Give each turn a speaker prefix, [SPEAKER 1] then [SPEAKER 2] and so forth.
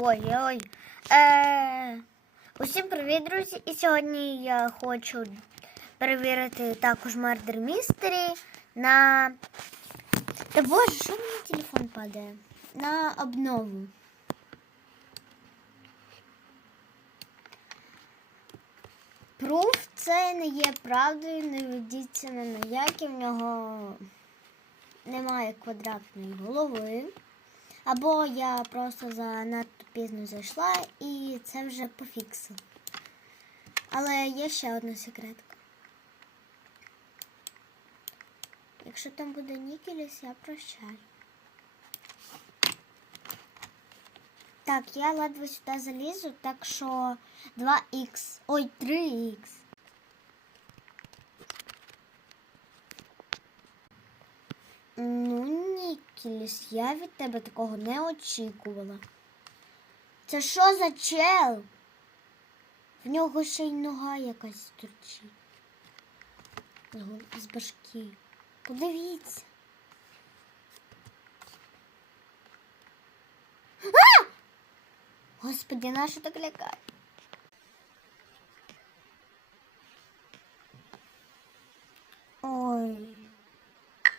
[SPEAKER 1] Ой-ой. Е, усім привіт, друзі! І сьогодні я хочу перевірити також Murder Mystery на. Та боже, що мені телефон падає? На обнову. Пруф це не є правдою, не ведіться на ніякі, в нього немає квадратної голови. Або я просто занадто пізно зайшла і це вже пофіксив. Але є ще одна секретка. Якщо там буде Нікеліс, я прощаю. Так, я ледве сюди залізу, так що 2х. Ой, 3х. Ну, Ахіліс, я від тебе такого не очікувала. Це що за чел? В нього ще й нога якась торчить. З башки. Подивіться. А! Господи, наша так лякає. Ой.